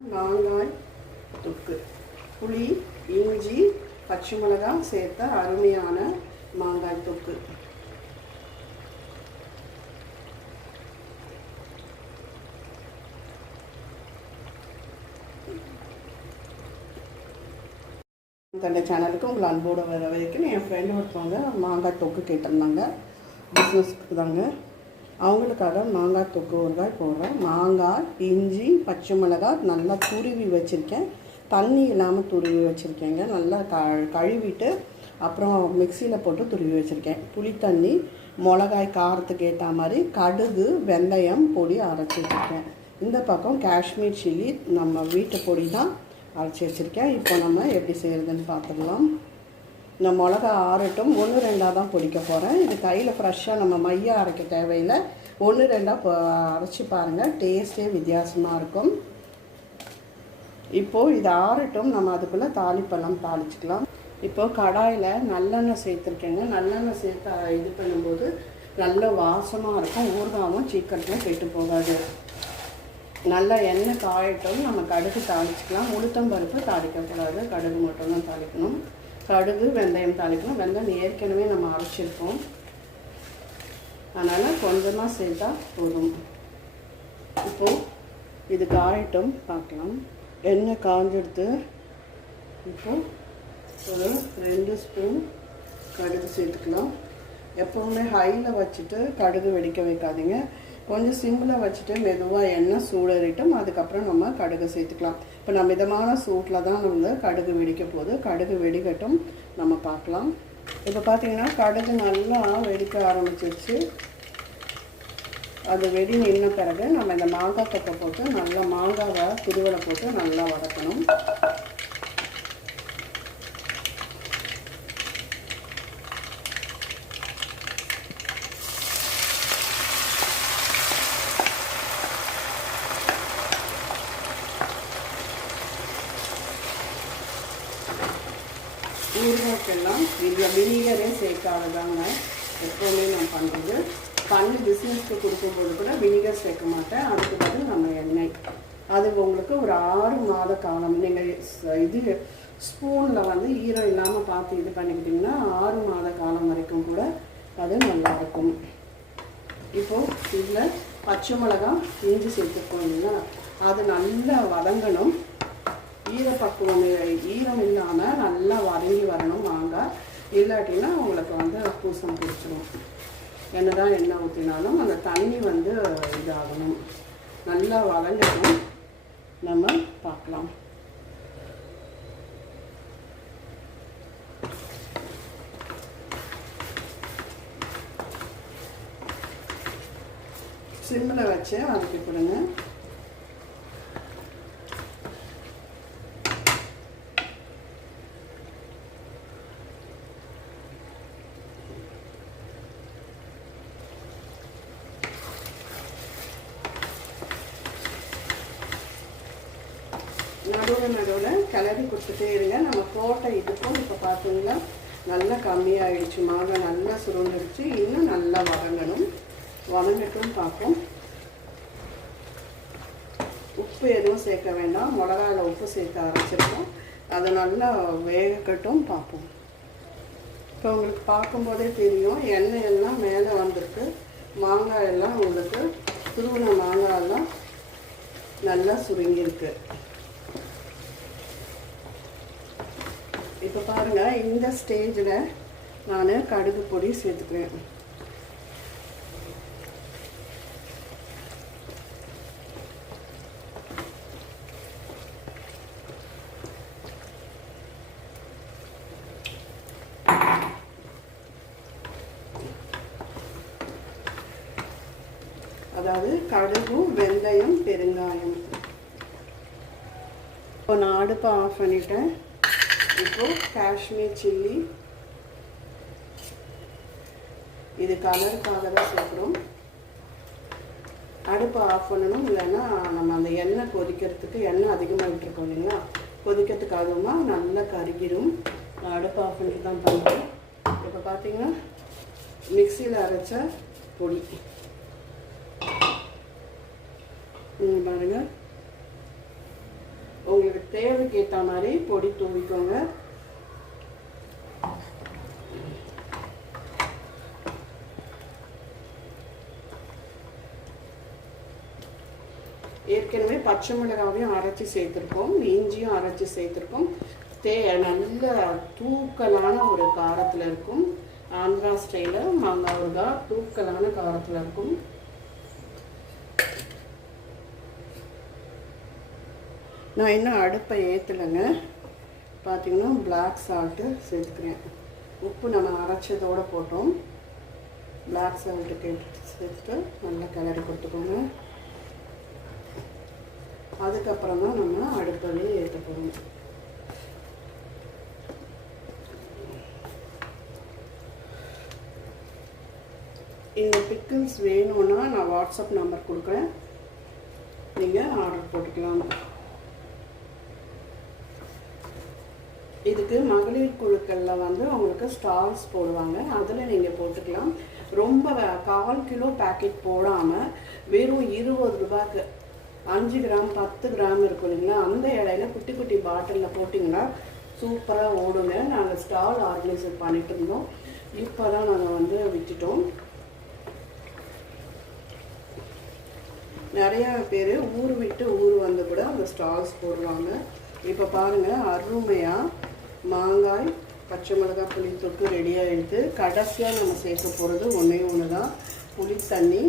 மாங்காய் தொக்கு. புளி இஞ்சி பச்சை மிளகாய் சேர்த்த அருமையான மாங்காய் தொக்கு. தண்டை சேனலுக்கு உங்களை அன்போடு வர வரைக்கும் என் ஃப்ரெண்டு ஒருத்தவங்க மாங்காய் தொக்கு கேட்டிருந்தாங்க. பிஸ்னஸ்க்கு தாங்க. அவங்களுக்காக மாங்காய் தொக்கு ஊறுகாய் போடுறேன். மாங்காய் இஞ்சி பச்சை மிளகாய் நல்லா துருவி வச்சுருக்கேன். தண்ணி இல்லாமல் துருவி வச்சுருக்கேங்க. நல்லா க கழுவிட்டு அப்புறம் மிக்சியில் போட்டு துருவி வச்சுருக்கேன். புளி தண்ணி மிளகாய் காரத்துக்கு ஏற்ற மாதிரி கடுகு வெந்தயம் பொடி அரைச்சி வச்சுருக்கேன். இந்த பக்கம் காஷ்மீர் சில்லி நம்ம வீட்டு பொடி தான் அரைச்சி வச்சுருக்கேன். இப்போ நம்ம எப்படி செய்கிறதுன்னு பார்த்துடலாம். இந்த மிளகா ஆறட்டும். ஒன்று ரெண்டாக தான் பொடிக்க போகிறேன் இது கையில் ஃப்ரெஷ்ஷாக நம்ம மையம் அரைக்க தேவையில்லை. ஒன்று ரெண்டாக அரைச்சி பாருங்கள் டேஸ்ட்டே வித்தியாசமாக இருக்கும். இப்போது இது ஆறட்டும். நம்ம அதுக்குள்ளே தாளிப்பெல்லாம் தாளிச்சிக்கலாம். இப்போது கடாயில் நல்லெண்ணெய் சேர்த்துருக்கேங்க. நல்லெண்ணெய் சேர்த்து இது பண்ணும்போது நல்ல வாசமாக இருக்கும். ஊறுகாவும் சீக்கிரத்தில் கெட்டு போகாது. நல்லா எண்ணெய் காயட்டும். நம்ம கடுகு தாளிச்சிக்கலாம். உளுத்தம் பருப்பு தாளிக்கக்கூடாது. கடுகு மட்டும்தான் தாளிக்கணும். கடுகு வெந்தயம் தாளிக்கணும். வெந்தயம் ஏற்கனவே நம்ம அரைச்சிருக்கோம். அதனால் கொஞ்சமாக சேர்த்தா போதும். இப்போது இது காயட்டும் பார்க்கலாம். எண்ணெய் காஞ்செடுத்து இப்போது ஒரு ரெண்டு ஸ்பூன் கடுகு சேர்த்துக்கலாம். எப்போவுமே ஹையில் வச்சுட்டு கடுகு வெடிக்க வைக்காதீங்க. கொஞ்சம் சிம்மில் வச்சுட்டு மெதுவாக எண்ணெய் சூடறிட்டும் அதுக்கப்புறம் நம்ம கடுகு சேர்த்துக்கலாம். இப்போ நான் மிதமான சூட்டில் தான் வந்து கடுகு வெடிக்க போகுது. கடுகு வெடிக்கட்டும் நம்ம பார்க்கலாம். இப்போ பார்த்தீங்கன்னா கடுகு நல்லா வெடிக்க ஆரம்பிச்சிருச்சு. அது வெடி நின்ன பிறகு நம்ம இந்த மாங்காய் தொக்கை போட்டு நல்லா மாங்காவை திருவலை போட்டு நல்லா வதக்கணும். இதில் வினிகரே சேர்க்காததாங்க எப்போவுமே நான் பண்ணுறது பண்ணி பிஸ்னஸ்க்கு கொடுக்கும்போது கூட வினிகர் சேர்க்க மாட்டேன். அதுக்கு பதில் நம்ம எண்ணெய். அது உங்களுக்கு ஒரு ஆறு மாத காலம். நீங்கள் இது ஸ்பூனில் வந்து ஈரம் இல்லாமல் பார்த்து இது பண்ணிக்கிட்டிங்கன்னா ஆறு மாத காலம் வரைக்கும் கூட அது நல்லாயிருக்கும். இப்போது இதில் பச்சை மிளகாய் இஞ்சி சேர்த்துருக்கோம் இல்லைங்களா அது நல்லா வதங்கணும். ஈரப்பக்குவம் ஈரம் இல்லாமல் நல்லா வதங்கி வரணும் மாங்காய் இல்லாட்டினா உங்களுக்கு வந்து பூசம் பிடிச்சிடும் என்னதான் எண்ணெய் ஊற்றினாலும் அந்த தண்ணி வந்து இதாகணும். நல்லா வதங்கணும் நம்ம பார்க்கலாம். சிம்மில் வச்சு அதுக்கு கொடுங்க. நடுவில் நடுவில் கிளறி கொடுத்துட்டே இருங்க. நம்ம போட்ட இதுக்கும் இப்போ பார்த்தீங்கன்னா நல்லா கம்மியாகிடுச்சு மாங்காய் நல்லா சுருண்டுடுச்சு இன்னும் நல்லா வதங்கணும். வதங்கட்டும் பார்ப்போம். உப்பு எதுவும் சேர்க்க வேண்டாம். மிளகாயில் உப்பு சேர்த்து அரைச்சிருக்கோம் அது நல்லா வேகக்கட்டும் பார்ப்போம். இப்போ உங்களுக்கு பார்க்கும்போதே தெரியும். எண்ணெய் எல்லாம் மேலே வந்திருக்கு. மாங்காய் எல்லாம் உங்களுக்கு துருவின மாங்காய் எல்லாம் நல்லா சுருங்கியிருக்கு. இப்போ பாருங்கள் இந்த ஸ்டேஜில் நான் கடுகு பொடி சேர்த்துக்கிறேன். அதாவது கடுகும் வெந்தயம் பெருங்காயம். இப்போ நான் அடுப்பை ஆஃப் பண்ணிட்டேன். இப்போ காஷ்மீர் சில்லி. இது கலருக்காக தான் சேர்க்குறோம். அடுப்பை ஆஃப் பண்ணணும் இல்லைன்னா நம்ம அந்த எண்ணெய் கொதிக்கிறதுக்கு எண்ணெய் அதிகமாக விட்டுருக்கோம் இல்லைங்களா? கொதிக்கிறதுக்காகமா நல்லா கருகிடும் அடுப்பு அடுப்பை ஆஃப் பண்ணிட்டு தான் பண்ணுறேன். இப்போ பார்த்தீங்கன்னா மிக்சியில் அரைச்ச பொடி. பாருங்கள் தேவைக்கு ஏற்ற மாதிரி பொடி தூவிக்கோங்க. ஏற்கனவே பச்சை மிளகாவையும் அரைச்சி சேர்த்துருக்கோம் இஞ்சியும் அரைச்சி சேர்த்துருக்கோம் தே நல்ல தூக்கலான ஒரு காரத்தில் இருக்கும். ஆந்திரா ஸ்டைலில் மாங்காய் ஊறுகாய் தூக்கலான காரத்தில் இருக்கும். நான் இன்னும் அடுப்பை ஏற்றலைங்க பார்த்தீங்கன்னா பிளாக் சால்ட்டு சேர்த்துக்கிறேன். உப்பு நம்ம அரைச்சதோடு போட்டோம். பிளாக் சால்ட்டு கேட்டு சேர்த்துட்டு நல்லா கிளறி கொடுத்துக்கோங்க. அதுக்கப்புறம் தான் நம்ம அடுப்பவே ஏற்ற போகணும் இந்த பிக்கிள்ஸ் வேணும்னா நான் வாட்ஸ்அப் நம்பர் கொடுக்குறேன். நீங்கள் ஆர்டர் போட்டுக்கலாம் இதுக்கு மகளிர் குழுக்களில் வந்து உங்களுக்கு ஸ்டால்ஸ் போடுவாங்க. அதில் நீங்கள் போட்டுக்கலாம். ரொம்ப கால் கிலோ பேக்கெட் போடாமல் வெறும் இருபது ரூபாய்க்கு அஞ்சு கிராம் பத்து கிராம் இருக்கும் இல்லைங்களா? அந்த இடையில குட்டி குட்டி பாட்டிலில் போட்டிங்கன்னா சூப்பராக ஓடுங்க. நாங்கள் ஸ்டால் ஆர்கனைஸ் பண்ணிட்டு இருந்தோம். இப்போ தான் நாங்கள் வந்து விட்டுட்டோம் நிறையா பேர் ஊர் விட்டு ஊர் வந்து கூட அந்த ஸ்டால்ஸ் போடுவாங்க. இப்போ பாருங்கள் அருமையாக மாங்காய் பச்சை மிளகாய் புளி தொட்டு ரெடியாக எடுத்து கடைசியாக நம்ம சேர்க்க போகிறது ஒன்றே ஒன்று தான் புளி தண்ணி.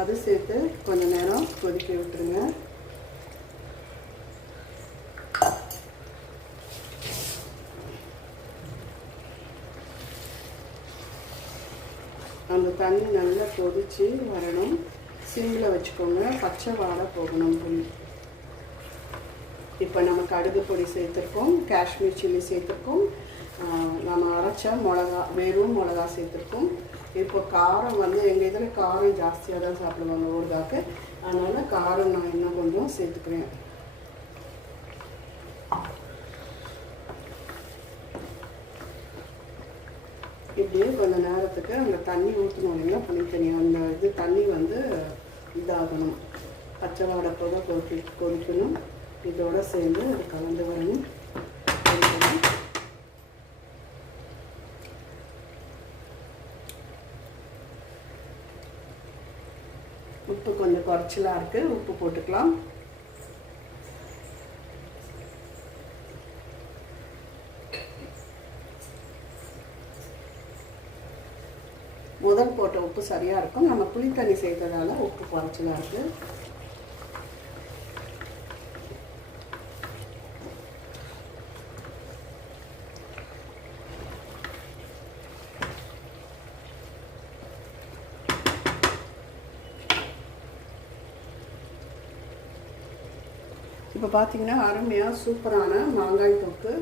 அது சேர்த்து கொஞ்ச நேரம் கொதிக்க விட்டுருங்க. அந்த தண்ணி நல்லா கொதித்து வரணும். சிம்மில் வச்சுக்கோங்க. பச்சை வாடை போகணும் புளி. இப்போ நம்ம கடுகு பொடி சேர்த்துருக்கோம் காஷ்மீர் சில்லி சேர்த்துருக்கோம். நம்ம அரைச்ச மிளகா வெறும் மிளகா சேர்த்துருக்கோம். இப்போ காரம் வந்து எங்கள் இதில் காரம் ஜாஸ்தியாக தான் சாப்பிடுவாங்க ஊறுகாக்கு. அதனால் காரம் நான் இன்னும் கொஞ்சம் சேர்த்துக்கிறேன். இப்படியே கொஞ்சம் நேரத்துக்கு அந்த தண்ணி ஊற்றணும். இல்லைங்களா புளி அந்த இது தண்ணி வந்து இதாகணும். பச்சை வாடை போக கொதிக்கணும். இதோட சேர்ந்து அது கலந்து வரணும் உப்பு கொஞ்சம் குறைச்சலாக இருக்குது உப்பு போட்டுக்கலாம். முதல் போட்ட உப்பு சரியாக இருக்கும். நம்ம புளித்தண்ணி தண்ணி சேர்த்ததால உப்பு குறைச்சலாக இருக்குது இப்போ பார்த்தீங்கன்னா அருமையாக சூப்பரான மாங்காய் தொக்கு.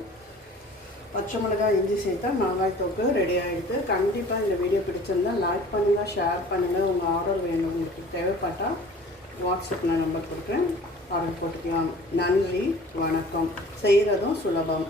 பச்சை மிளகாய் இஞ்சி சேர்த்தா மாங்காய் தொக்கு ரெடி ஆகிடுது கண்டிப்பாக இந்த வீடியோ பிடிச்சிருந்தா லைக் பண்ணுங்கள் ஷேர் பண்ணுங்கள் உங்கள் ஆர்டர் வேணும் உங்களுக்கு தேவைப்பட்டால் வாட்ஸ்அப்பில் நம்பர் கொடுக்குறேன். ஆர்டர் போட்டுக்கலாம். நன்றி வணக்கம். செய்கிறதும் சுலபம்.